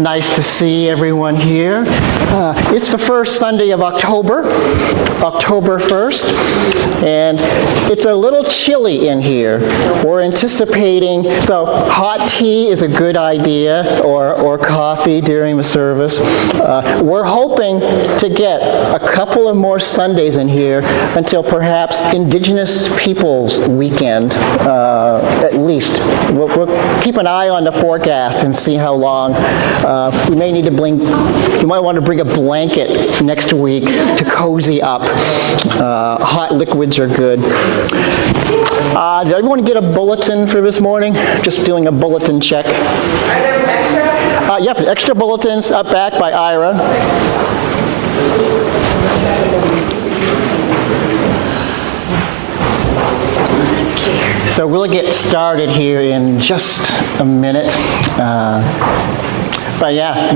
Nice to see everyone here. It's the first Sunday of October, October 1st, and it's a little chilly in here. We're anticipating, so hot tea is a good idea, or coffee during the service. We're hoping to get a couple of more Sundays in here until perhaps Indigenous Peoples Weekend, at least. We'll keep an eye on the forecast and see how long. We may need to you might want to bring a blanket next week to cozy up. Hot liquids are good. Did everyone get a bulletin for this morning? Just doing a bulletin check. Are there extra? Yep, extra bulletins up back by Ira. So we'll get started here in just a minute. But yeah,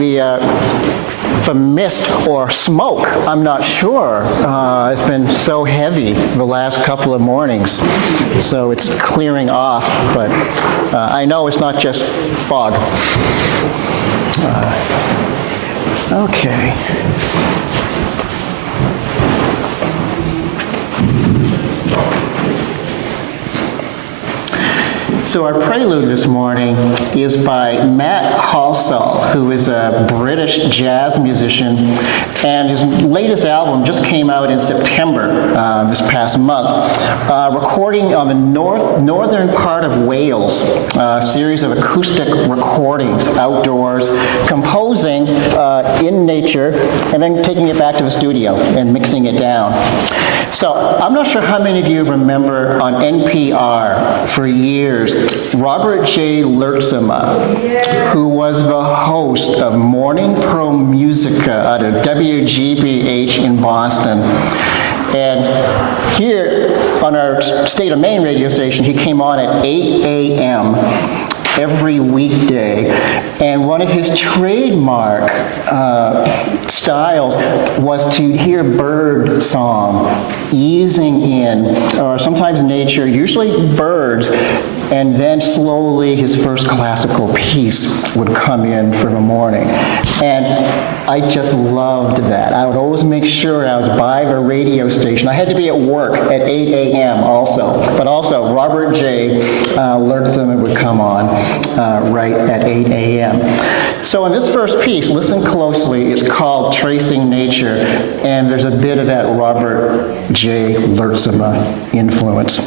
the mist or smoke, I'm not sure. It's been so heavy the last couple of mornings. So it's clearing off, but I know it's not just fog. Okay. So our prelude this morning is by Matt Halsall, who is a British jazz musician, and his latest album just came out in September this past month, recording on the northern part of Wales, a series of acoustic recordings outdoors, composing in nature, and then taking it back to the studio and mixing it down. So I'm not sure how many of you remember on NPR for years Robert J. Lertzema, who was the host of Morning Pro Musica out of WGBH in Boston. And here on our State of Maine radio station, he came on at 8 a.m. every weekday. And one of his trademark styles was to hear bird song easing in, or sometimes nature, usually birds, and then slowly his first classical piece would come in for the morning. And I just loved that. I would always make sure I was by the radio station. I had to be at work at 8 a.m. also, but also Robert J. Lertzema would come on right at 8 a.m. So in this first piece, listen closely, it's called Tracing Nature, and there's a bit of that Robert J. Lertzema influence.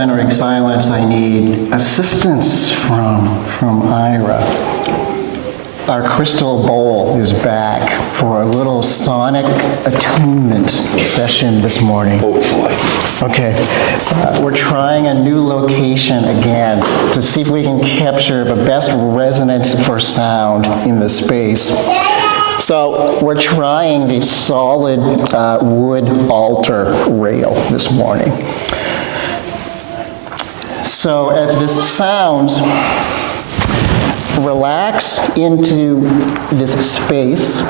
centering silence, I need assistance from Ira. Our crystal bowl is back for a little sonic attunement session this morning. Hopefully. Okay, we're trying a new location again to see if we can capture the best resonance for sound in the space. So we're trying the solid wood altar rail this morning. So as this sounds, relax into this space.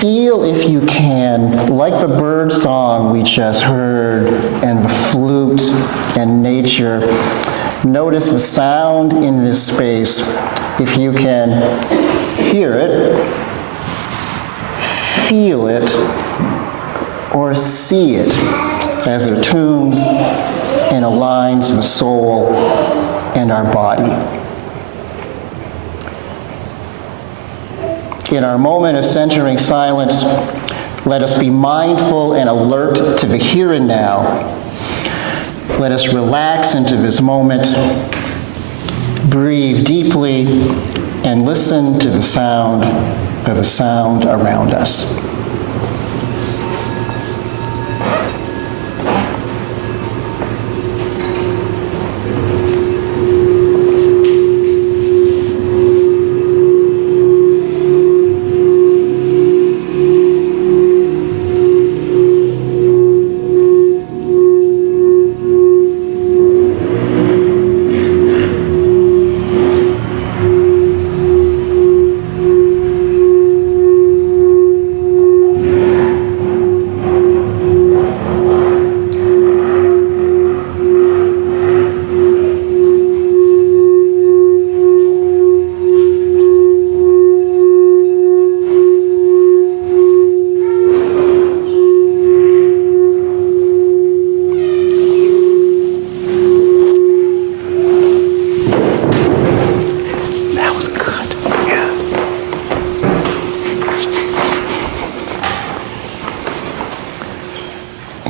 Feel, if you can, like the bird song we just heard, and the flute and nature. Notice the sound in this space. If you can hear it, feel it, or see it as it attunes and aligns the soul and our body. In our moment of centering silence, let us be mindful and alert to the here and now. Let us relax into this moment, breathe deeply, and listen to the sound around us.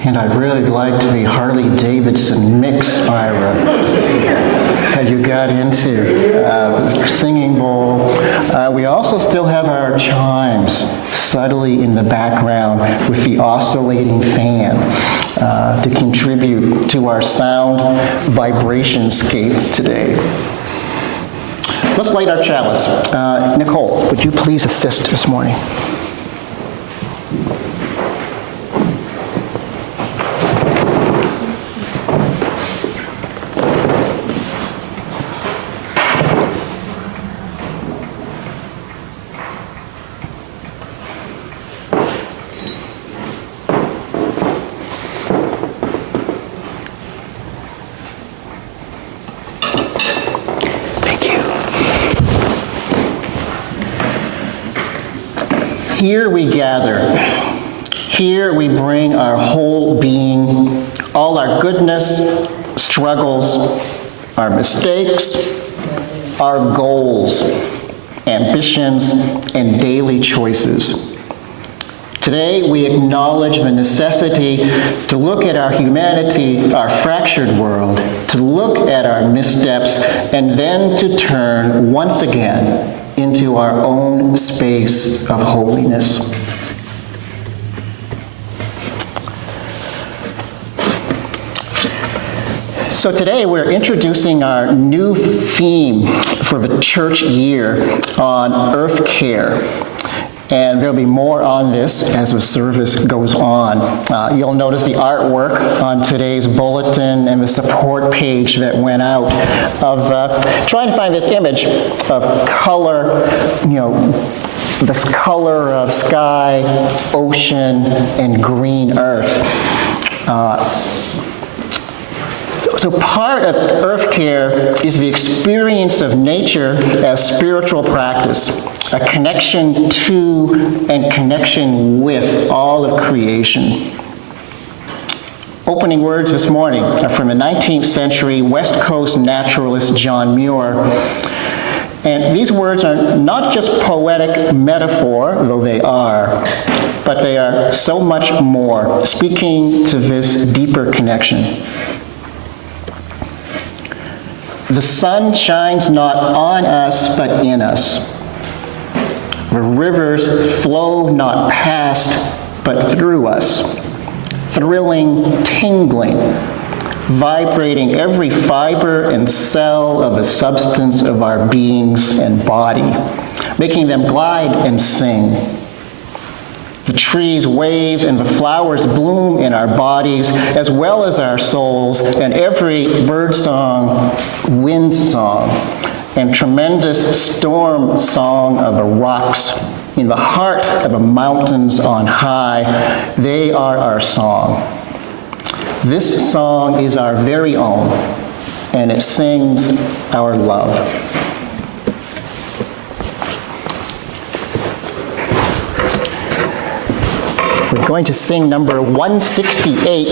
And I'd really like to be Harley-Davidson mix, Ira. Had you got into singing bowl. We also still have our chimes subtly in the background with the oscillating fan to contribute to our sound vibration-scape today. Let's light our chalice. Nicole, would you please assist this morning? Here we gather. Here we bring our whole being, all our goodness, struggles, our mistakes, our goals, ambitions, and daily choices. Today, we acknowledge the necessity to look at our humanity, our fractured world, to look at our missteps, and then to turn once again into our own space of holiness. So today we're introducing our new theme for the church year on EarthCare. And there'll be more on this as the service goes on. You'll notice the artwork on today's bulletin and the support page that went out of trying to find this image of color, this color of sky, ocean, and green earth. So part of EarthCare is the experience of nature as spiritual practice, a connection to and connection with all of creation. Opening words this morning are from the 19th century West Coast naturalist John Muir. And these words are not just poetic metaphor, though they are, but they are so much more, speaking to this deeper connection. The sun shines not on us, but in us. The rivers flow not past, but through us, thrilling, tingling, vibrating every fiber and cell of the substance of our beings and body, making them glide and sing. The trees wave and the flowers bloom in our bodies as well as our souls, and every bird song, wind song, and tremendous storm song of the rocks in the heart of the mountains on high, they are our song. This song is our very own, and it sings our love. We're going to sing number 168.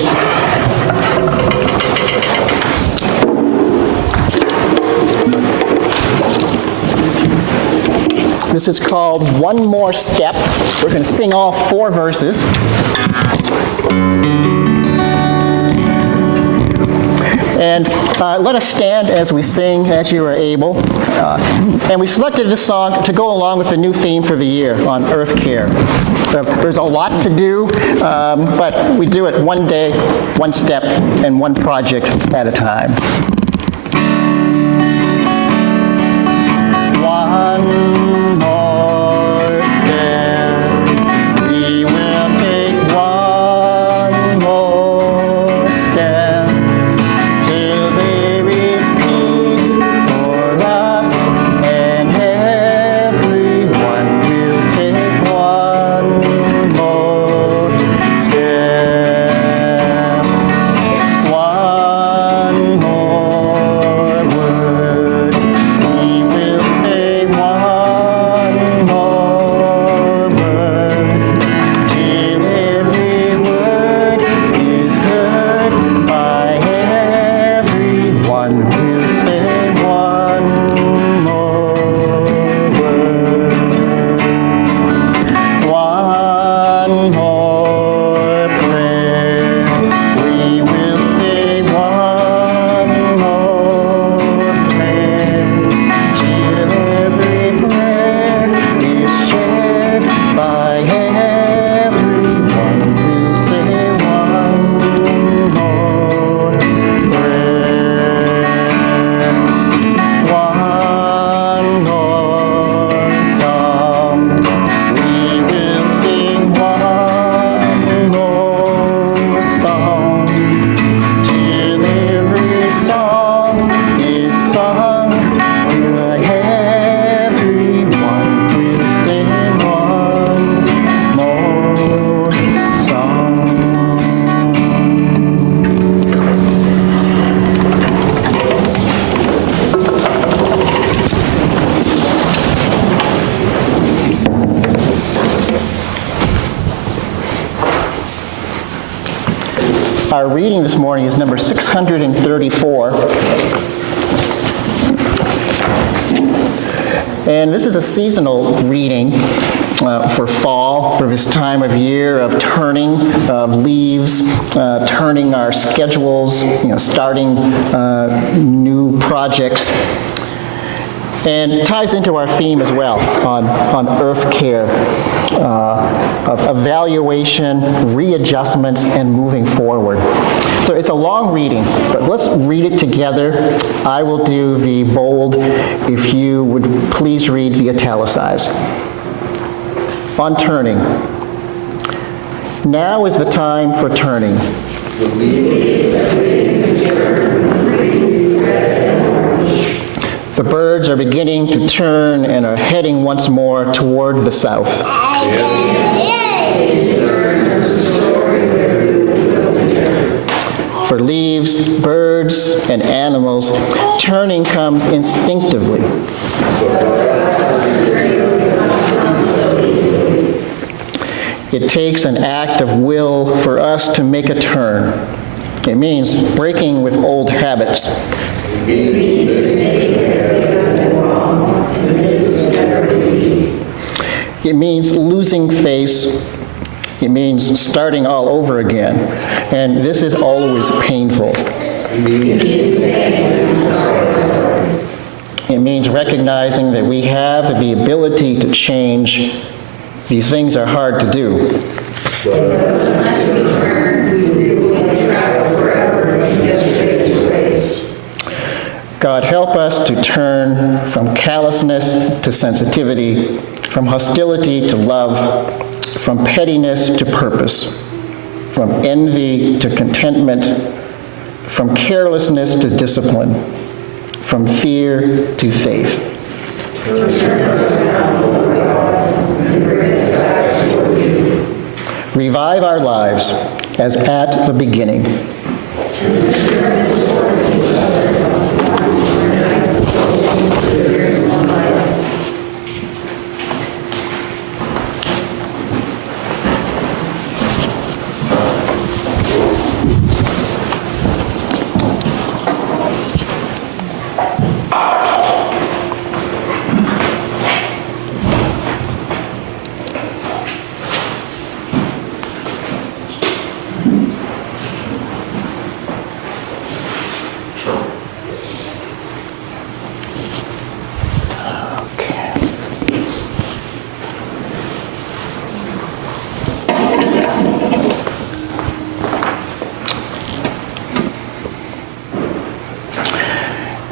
This is called One More Step. We're going to sing all 4 verses. And let us stand as we sing, as you are able. And we selected this song to go along with the new theme for the year on EarthCare. There's a lot to do, but we do it one day, one step, and one project at a time. One more step, we will take one more step, till there is peace for us, and everyone will take one more step. One more word, we will say one more word, till every word is heard by everyone. We'll say one more word. One more prayer, we will say one more prayer, till every prayer is shared by everyone. We'll say one more prayer. One more song, we will sing one more song, till every song is sung by everyone. We'll sing one more song. Our reading this morning is number 634. And this is a seasonal reading for fall, for this time of year of turning of leaves, turning our schedules, starting new projects. And it ties into our theme as well on EarthCare, of evaluation, readjustments, and moving forward. So it's a long reading, but let's read it together. I will do the bold. If you would please read the italicized. On turning. Now is the time for turning. The birds are beginning to turn and are heading once more toward the south. For leaves, birds, and animals, turning comes instinctively. It takes an act of will for us to make a turn. It means breaking with old habits. It means losing face. It means starting all over again. And this is always painful. It means recognizing that we have the ability to change. These things are hard to do. God, help us to turn from callousness to sensitivity, from hostility to love, from pettiness to purpose, from envy to contentment, from carelessness to discipline, from fear to faith. Revive our lives as at the beginning.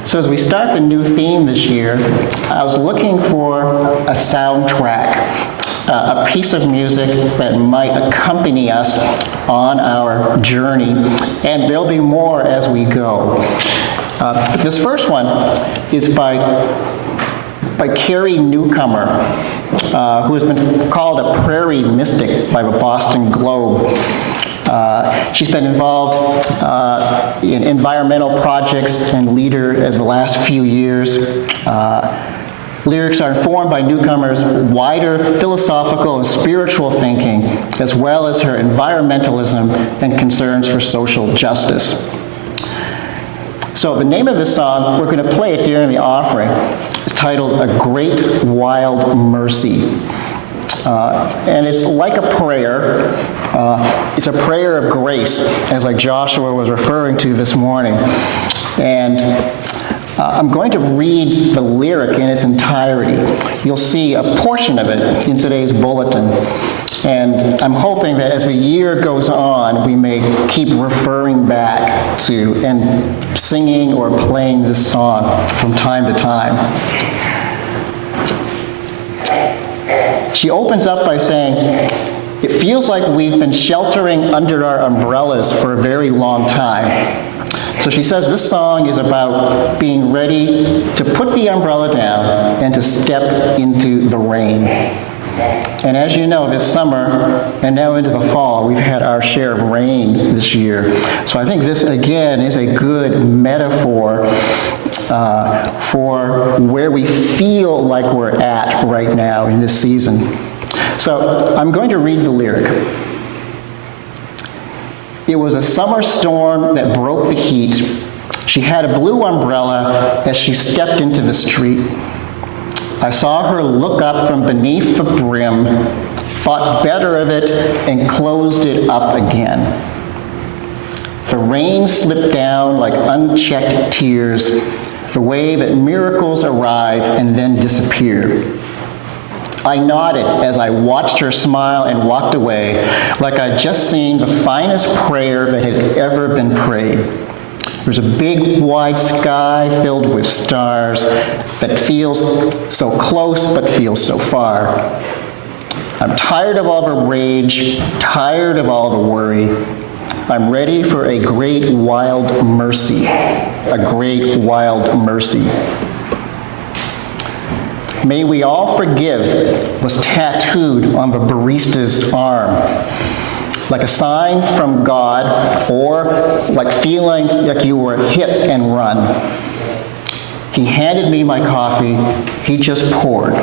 So as we start the new theme this year, I was looking for a soundtrack, a piece of music that might accompany us on our journey, and there'll be more as we go. This first one is by Carrie Newcomer, who has been called a prairie mystic by the Boston Globe. She's been involved in environmental projects and leader as the last few years. Lyrics are informed by Newcomer's wider philosophical and spiritual thinking, as well as her environmentalism and concerns for social justice. So the name of this song, we're going to play it during the offering, is titled A Great Wild Mercy. And it's like a prayer. It's a prayer of grace, as like Joshua was referring to this morning. And I'm going to read the lyric in its entirety. You'll see a portion of it in today's bulletin. And I'm hoping that as the year goes on, we may keep referring back to and singing or playing this song from time to time. She opens up by saying, "It feels like we've been sheltering under our umbrellas for a very long time." So she says this song is about being ready to put the umbrella down and to step into the rain. And as you know, this summer and now into the fall, we've had our share of rain this year. So I think this, again, is a good metaphor for where we feel like we're at right now in this season. So I'm going to read the lyric. It was a summer storm that broke the heat. She had a blue umbrella as she stepped into the street. I saw her look up from beneath the brim, thought better of it, and closed it up again. The rain slipped down like unchecked tears, the way that miracles arrive and then disappear. I nodded as I watched her smile and walked away, like I'd just seen the finest prayer that had ever been prayed. There's a big wide sky filled with stars that feels so close but feels so far. I'm tired of all the rage, tired of all the worry. I'm ready for a great wild mercy, a great wild mercy. May we all forgive was tattooed on the barista's arm, like a sign from God, or like feeling like you were hit and run. He handed me my coffee, he just poured.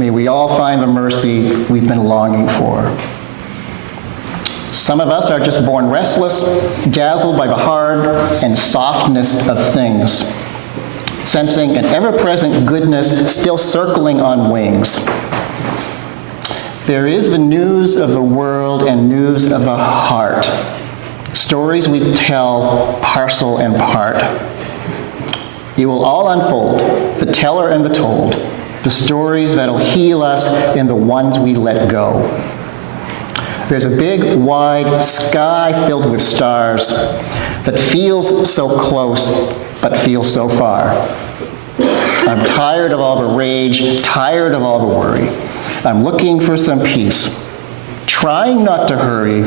May we all find the mercy we've been longing for. Some of us are just born restless, dazzled by the hard and softness of things, sensing an ever-present goodness still circling on wings. There is the news of the world and news of the heart, stories we tell parcel and part. You will all unfold, the teller and the told, the stories that'll heal us and the ones we let go. There's a big, wide sky filled with stars that feels so close but feels so far. I'm tired of all the rage, tired of all the worry. I'm looking for some peace, trying not to hurry.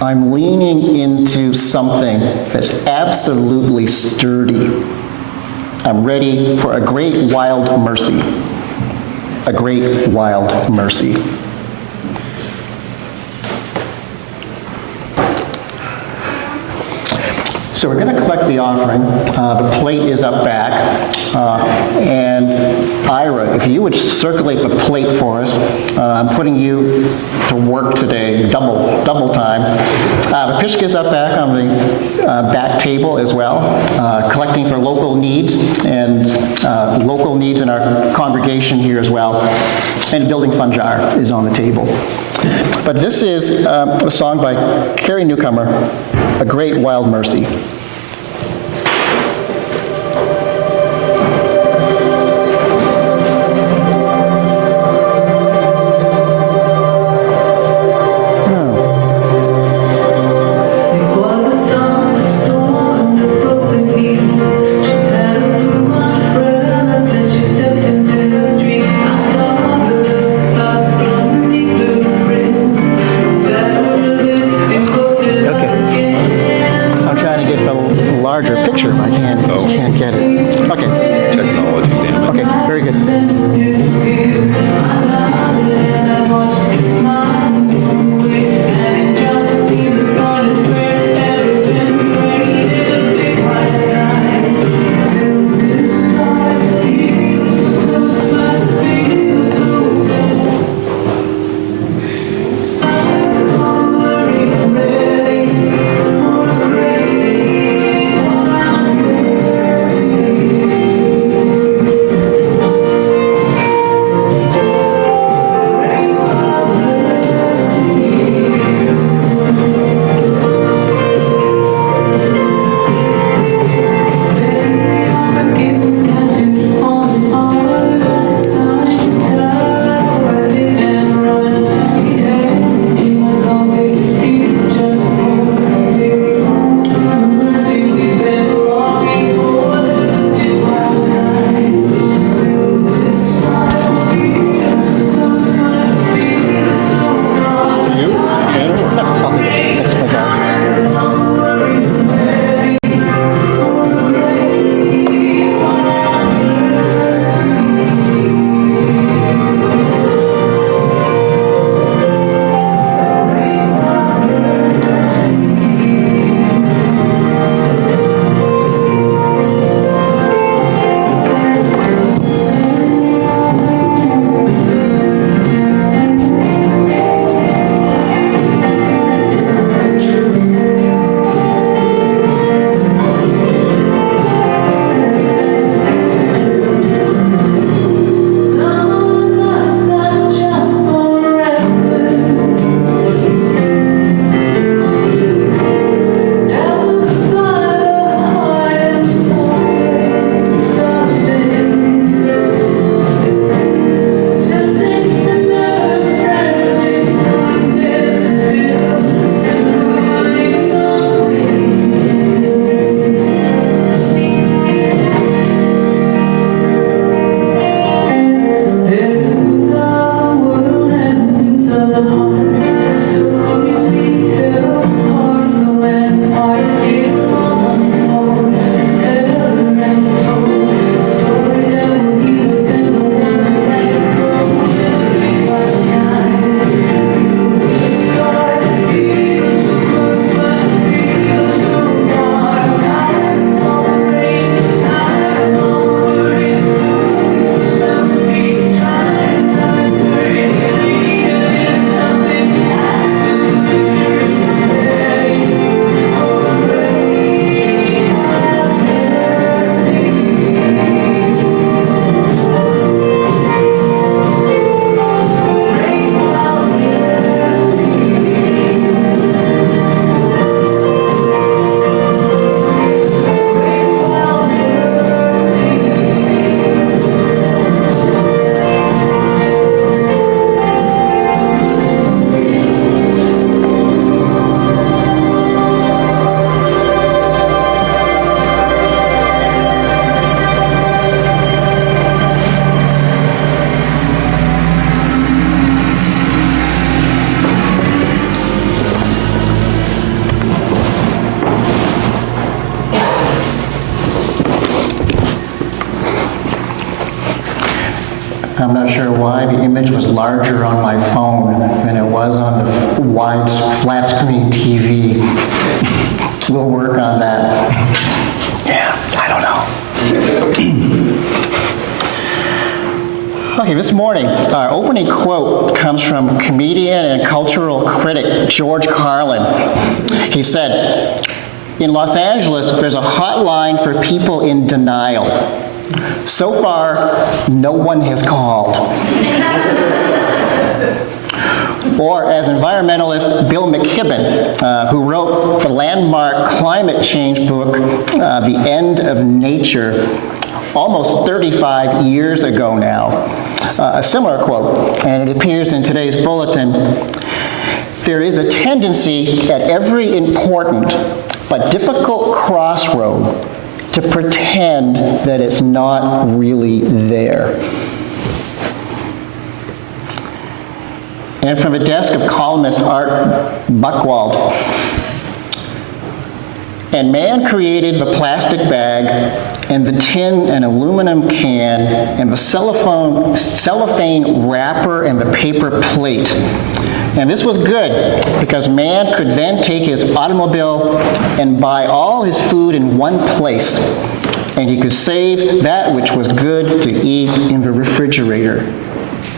I'm leaning into something that's absolutely sturdy. I'm ready for a great wild mercy. A great wild mercy. So we're going to collect the offering. The plate is up back. And Ira, if you would circulate the plate for us, I'm putting you to work today, double time. The pishka is up back on the back table as well, collecting for local needs and local needs in our congregation here as well. And a building fund jar is on the table. But this is a song by Carrie Newcomer, A Great Wild Mercy. I'm not sure why the image was larger on my phone than it was on the wide flat screen TV. We'll work on that. Yeah, I don't know. Okay, this morning, our opening quote comes from comedian and cultural critic George Carlin. He said, "In Los Angeles, there's a hotline for people in denial. So far, no one has called." Or as environmentalist Bill McKibben, who wrote the landmark climate change book, The End of Nature, almost 35 years ago now. A similar quote, and it appears in today's bulletin. "There is a tendency at every important but difficult crossroad to pretend that it's not really there." And from the desk of columnist Art Buchwald, "And man created the plastic bag and the tin and aluminum can and the cellophane wrapper and the paper plate. And this was good because man could then take his automobile and buy all his food in one place, and he could save that which was good to eat in the refrigerator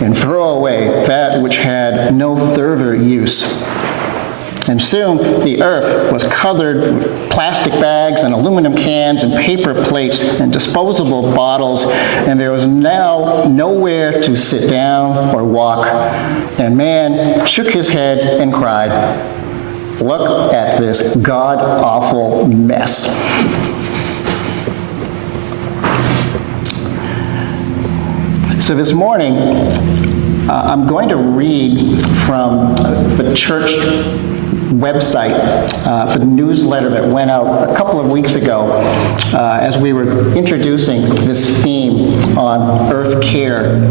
and throw away that which had no further use. And soon the earth was covered with plastic bags and aluminum cans and paper plates and disposable bottles, and there was now nowhere to sit down or walk. And man shook his head and cried, 'Look at this god-awful mess.'" So this morning, I'm going to read from the church website, for the newsletter that went out a couple of weeks ago as we were introducing this theme on EarthCare.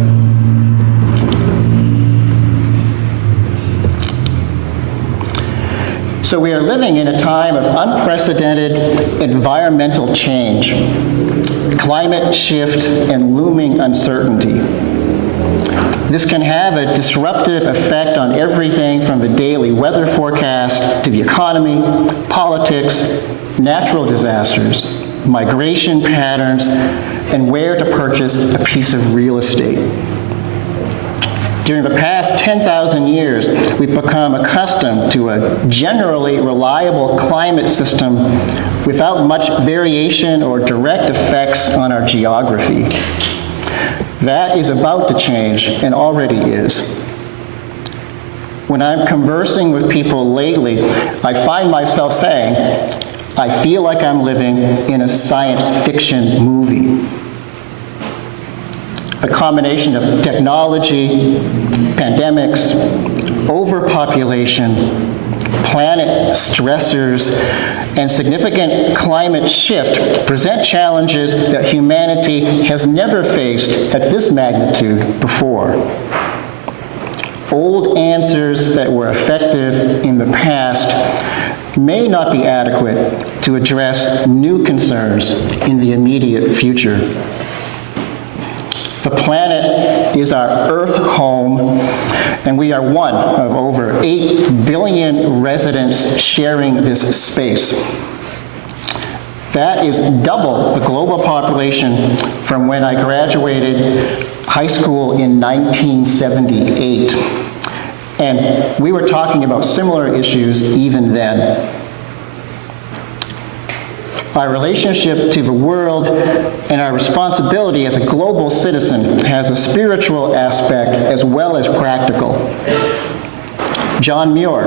So we are living in a time of unprecedented environmental change, climate shift, and looming uncertainty. This can have a disruptive effect on everything from the daily weather forecast to the economy, politics, natural disasters, migration patterns, and where to purchase a piece of real estate. During the past 10,000 years, we've become accustomed to a generally reliable climate system without much variation or direct effects on our geography. That is about to change, and already is. When I'm conversing with people lately, I find myself saying, I feel like I'm living in a science fiction movie. The combination of technology, pandemics, overpopulation, planet stressors, and significant climate shift present challenges that humanity has never faced at this magnitude before. Old answers that were effective in the past may not be adequate to address new concerns in the immediate future. The planet is our Earth home, and we are one of over 8 billion residents sharing this space. That is double the global population from when I graduated high school in 1978. And we were talking about similar issues even then. Our relationship to the world and our responsibility as a global citizen has a spiritual aspect as well as practical. John Muir,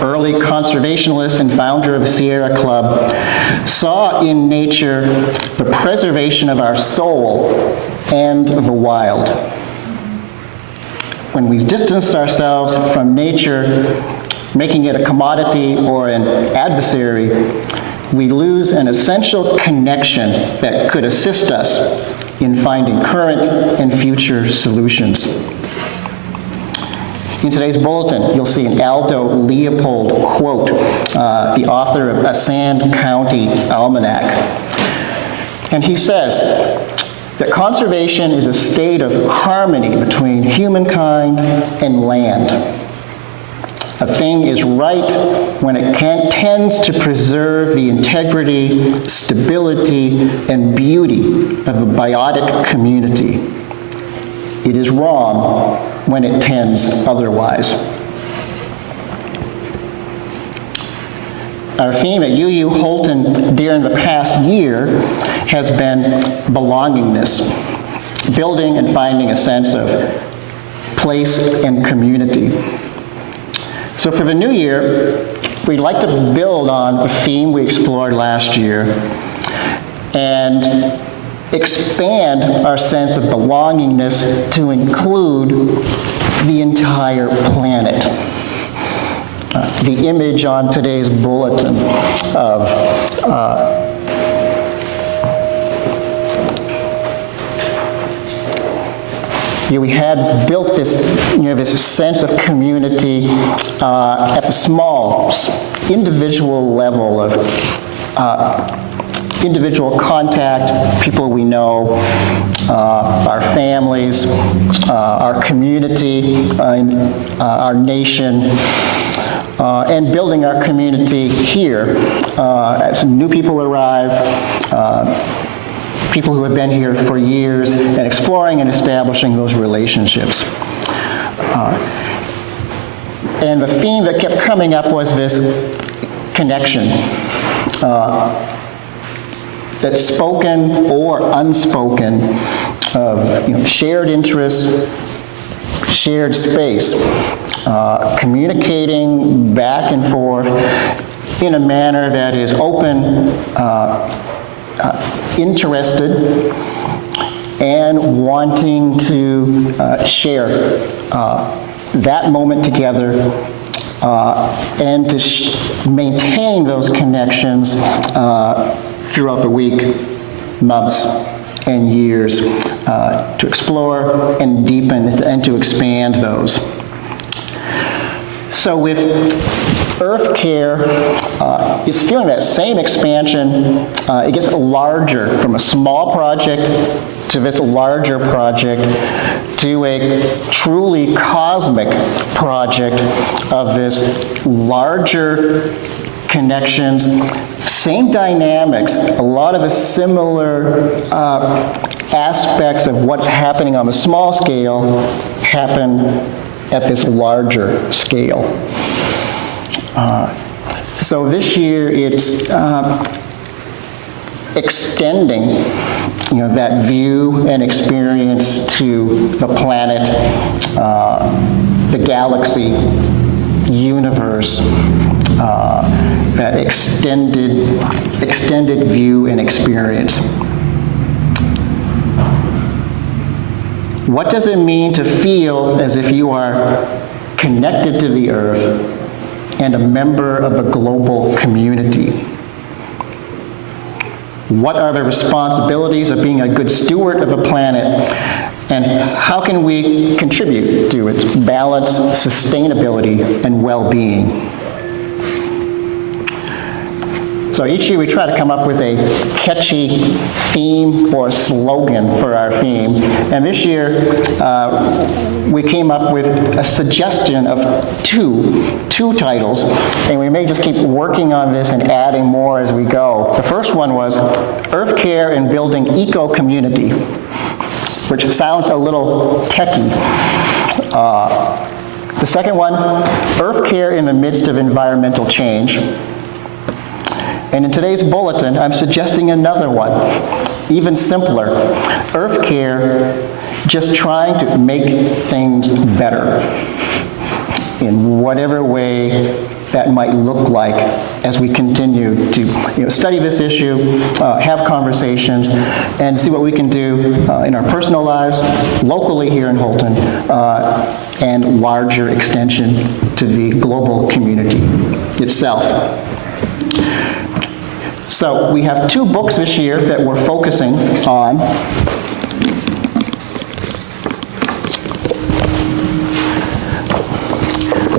early conservationist and founder of the Sierra Club, saw in nature the preservation of our soul and of the wild. When we distance ourselves from nature, making it a commodity or an adversary, we lose an essential connection that could assist us in finding current and future solutions. In today's bulletin, you'll see an Aldo Leopold quote, the author of A Sand County Almanac. And he says, that conservation is a state of harmony between humankind and land. A thing is right when it tends to preserve the integrity, stability, and beauty of a biotic community. It is wrong when it tends otherwise. Our theme at UU Holton during the past year has been belongingness, building and finding a sense of place and community. So for the new year, we'd like to build on the theme we explored last year and expand our sense of belongingness to include the entire planet. The image on today's bulletin of we had built this, this sense of community at the small, individual level of individual contact, people we know, our families, our community, our nation, and building our community here as new people arrive, people who have been here for years, and exploring and establishing those relationships. And the theme that kept coming up was this connection, that's spoken or unspoken, of shared interests, shared space, communicating back and forth in a manner that is open, interested, and wanting to share that moment together and to maintain those connections throughout the week, months, and years, to explore and deepen and to expand those. So with EarthCare, it's feeling that same expansion. It gets larger from a small project to this larger project to a truly cosmic project of this larger connections, same dynamics, a lot of the similar aspects of what's happening on the small scale happen at this larger scale. So this year it's extending that view and experience to the planet, the galaxy, universe, that extended view and experience. What does it mean to feel as if you are connected to the earth and a member of a global community? What are the responsibilities of being a good steward of a planet, and how can we contribute to its balance, sustainability, and well-being? So each year we try to come up with a catchy theme or slogan for our theme. And this year we came up with a suggestion of two titles, and we may just keep working on this and adding more as we go. The first one was EarthCare and Building Eco-Community, which sounds a little techy. The second one, EarthCare in the Midst of Environmental Change. And in today's bulletin, I'm suggesting another one, even simpler. EarthCare, just trying to make things better in whatever way that might look like as we continue to study this issue, have conversations, and see what we can do in our personal lives, locally here in Holton, and larger extension to the global community itself. So we have two books this year that we're focusing on.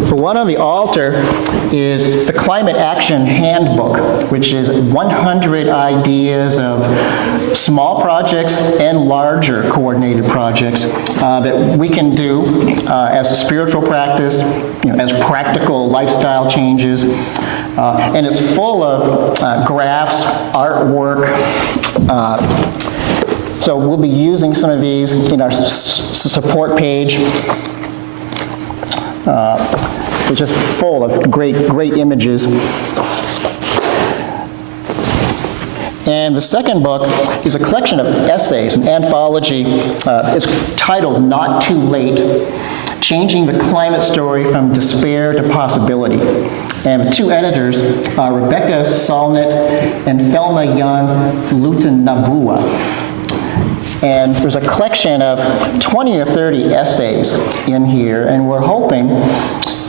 The one on the altar is the Climate Action Handbook, which is 100 ideas of small projects and larger coordinated projects that we can do as a spiritual practice, as practical lifestyle changes. And it's full of graphs, artwork. So we'll be using some of these in our support page. It's just full of great images. And the second book is a collection of essays, an anthology. It's titled Not Too Late, Changing the Climate Story from Despair to Possibility. And the two editors are Rebecca Solnit and Thelma Young Lutanabua. And there's a collection of 20 or 30 essays in here, and we're hoping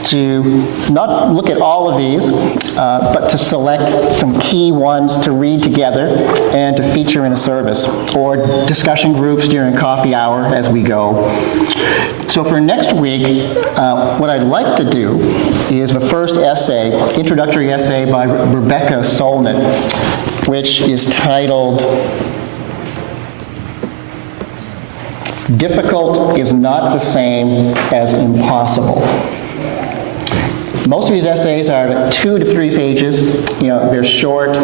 to not look at all of these, but to select some key ones to read together and to feature in a service, or discussion groups during coffee hour as we go. So for next week, what I'd like to do is the first essay, introductory essay by Rebecca Solnit, which is titled "Difficult is not the same as impossible." Most of these essays are 2 to 3 pages. They're short.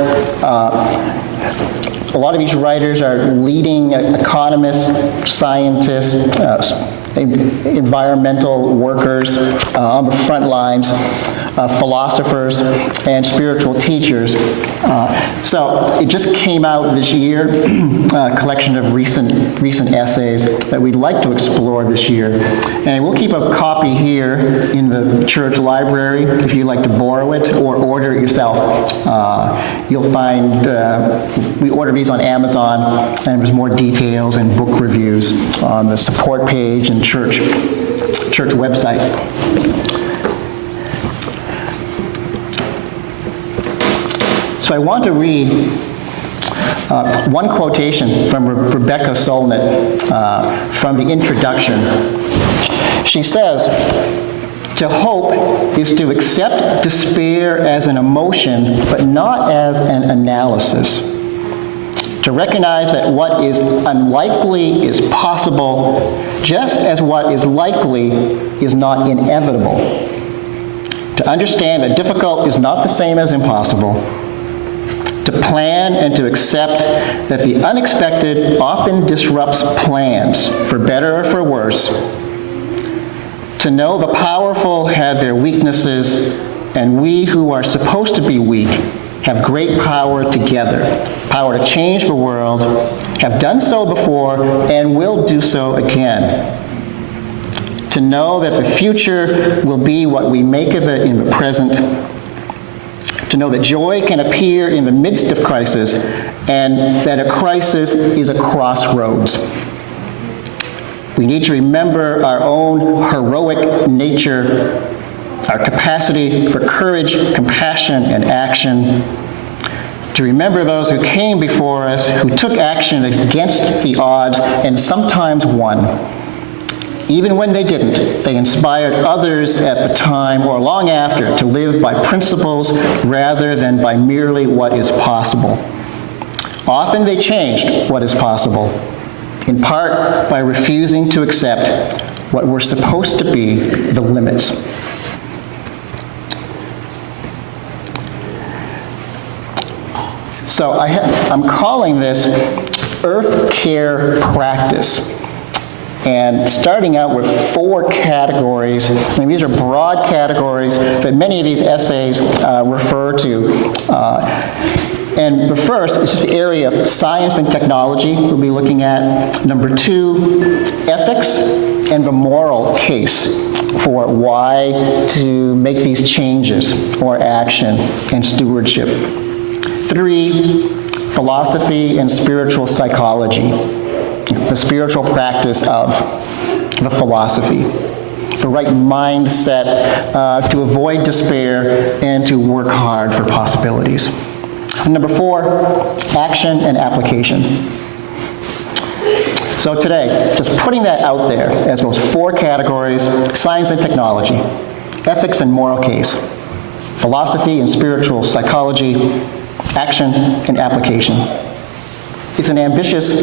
A lot of these writers are leading economists, scientists, environmental workers on the front lines, philosophers, and spiritual teachers. So it just came out this year, a collection of recent essays that we'd like to explore this year. And we'll keep a copy here in the church library if you'd like to borrow it or order it yourself. You'll find, we order these on Amazon, and there's more details and book reviews on the support page and church website. So I want to read one quotation from Rebecca Solnit from the introduction. She says, "To hope is to accept despair as an emotion, but not as an analysis. To recognize that what is unlikely is possible, just as what is likely is not inevitable. To understand that difficult is not the same as impossible. To plan and to accept that the unexpected often disrupts plans, for better or for worse. To know the powerful have their weaknesses, and we who are supposed to be weak have great power together, power to change the world, have done so before, and will do so again. To know that the future will be what we make of it in the present. To know that joy can appear in the midst of crisis, and that a crisis is a crossroads. We need to remember our own heroic nature, our capacity for courage, compassion, and action. To remember those who came before us, who took action against the odds and sometimes won. Even when they didn't, they inspired others at the time or long after to live by principles rather than by merely what is possible. Often they changed what is possible, in part by refusing to accept what were supposed to be the limits. So I'm calling this EarthCare practice. And starting out with 4 categories. I mean, these are broad categories that many of these essays refer to. And the first is the area of science and technology we'll be looking at. Number 2, ethics and the moral case for why to make these changes or action and stewardship. 3, philosophy and spiritual psychology, the spiritual practice of the philosophy, the right mindset to avoid despair and to work hard for possibilities. And number 4, action and application. So today, just putting that out there as those 4 categories: science and technology, ethics and moral case, philosophy and spiritual psychology, action and application. It's an ambitious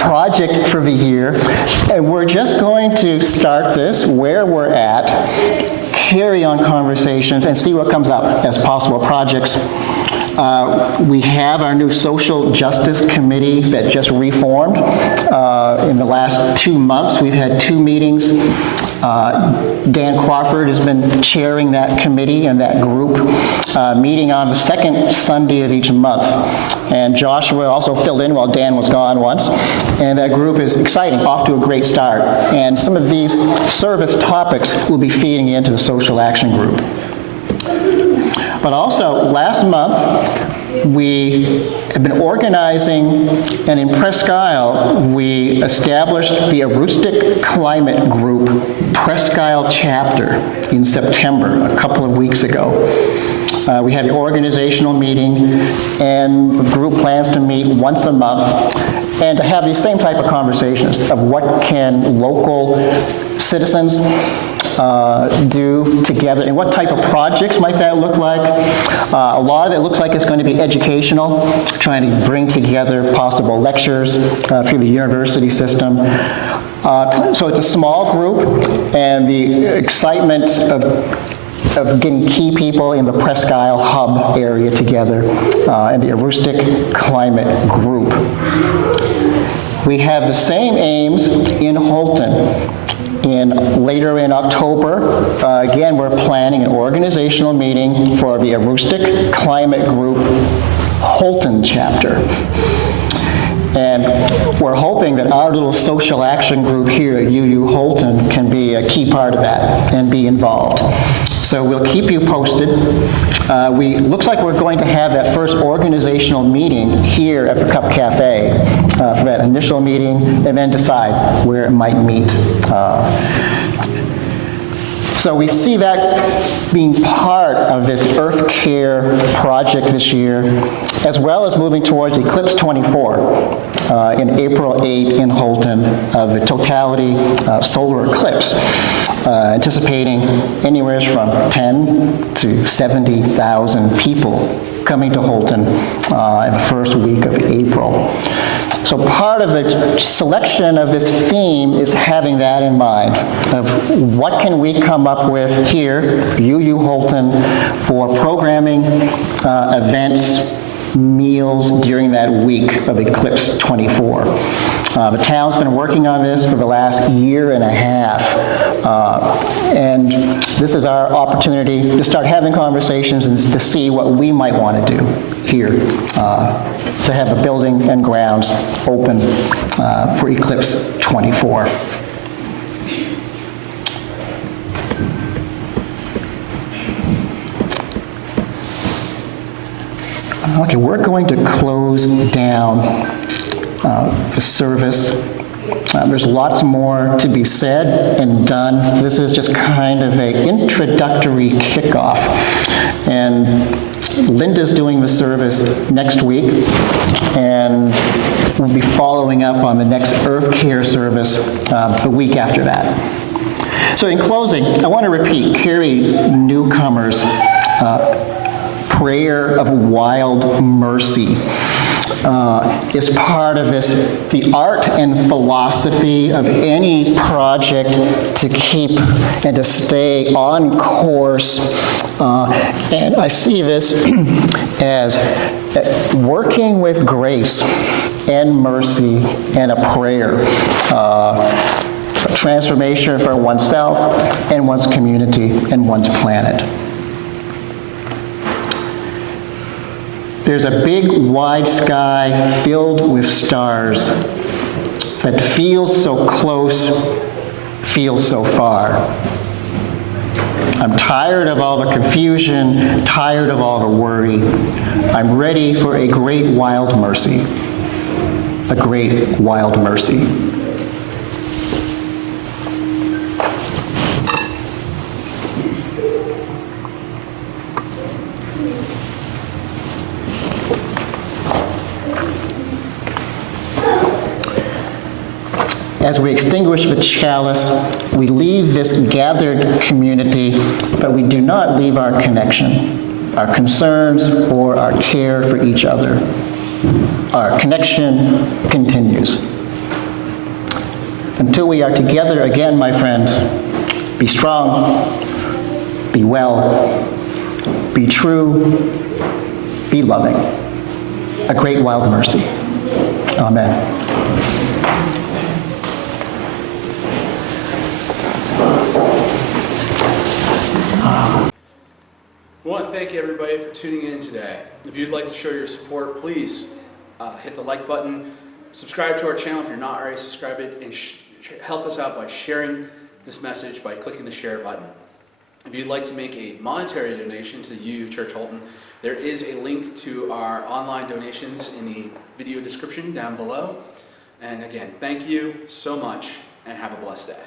project for the year, and we're just going to start this where we're at, carry on conversations, and see what comes up as possible projects. We have our new Social Justice Committee that just reformed. In the last 2 months, we've had 2 meetings. Dan Crawford has been chairing that committee and that group, meeting on the second Sunday of each month. And Joshua also filled in while Dan was gone once. And that group is exciting, off to a great start. And some of these service topics will be feeding into the social action group. But also, last month, we have been organizing, and in Presque Isle, we established the Acoustic Climate Group Presque Isle chapter in September, a couple of weeks ago. We had the organizational meeting, and the group plans to meet once a month and to have these same type of conversations of what can local citizens do together, and what type of projects might that look like. A lot of it looks like it's going to be educational, trying to bring together possible lectures through the university system. So it's a small group, and the excitement of getting key people in the Presque Isle hub area together in the Acoustic Climate Group. We have the same aims in Houlton. Later in October, again, we're planning an organizational meeting for the Acoustic Climate Group Houlton chapter. And we're hoping that our little social action group here at UU Houlton can be a key part of that and be involved. So we'll keep you posted. Looks like we're going to have that first organizational meeting here at the Cup Cafe for that initial meeting, and then decide where it might meet. So we see that being part of this EarthCare project this year, as well as moving towards Eclipse 24 in April 8 in Houlton, of the totality solar eclipse, anticipating anywhere from 10 to 70,000 people coming to Houlton in the first week of April. So part of the selection of this theme is having that in mind, of what can we come up with here, UU Houlton, for programming, events, meals during that week of Eclipse 24. The town's been working on this for the last year and a half, and this is our opportunity to start having conversations and to see what we might want to do here, to have the building and grounds open for Eclipse 24. Okay, we're going to close down the service. There's lots more to be said and done. This is just kind of an introductory kickoff. And Linda's doing the service next week, and we'll be following up on the next EarthCare service the week after that. So in closing, I want to repeat Carrie Newcomer's prayer of wild mercy is part of this, the art and philosophy of any project to keep and to stay on course. And I see this as working with grace and mercy and a prayer. A transformation for oneself and one's community and one's planet. There's a big wide sky filled with stars that feels so close, feels so far. I'm tired of all the confusion, tired of all the worry. I'm ready for a great wild mercy. A great wild mercy. As we extinguish the chalice, we leave this gathered community, but we do not leave our connection, our concerns, or our care for each other. Our connection continues. Until we are together again, my friends, be strong, be well, be true, be loving. A great wild mercy. Amen. I want to thank everybody for tuning in today. If you'd like to show your support, please hit the like button, subscribe to our channel if you're not already subscribed, and help us out by sharing this message by clicking the share button. If you'd like to make a monetary donation to you, Church Halton, there is a link to our online donations in the video description down below. And again, thank you so much and have a blessed day.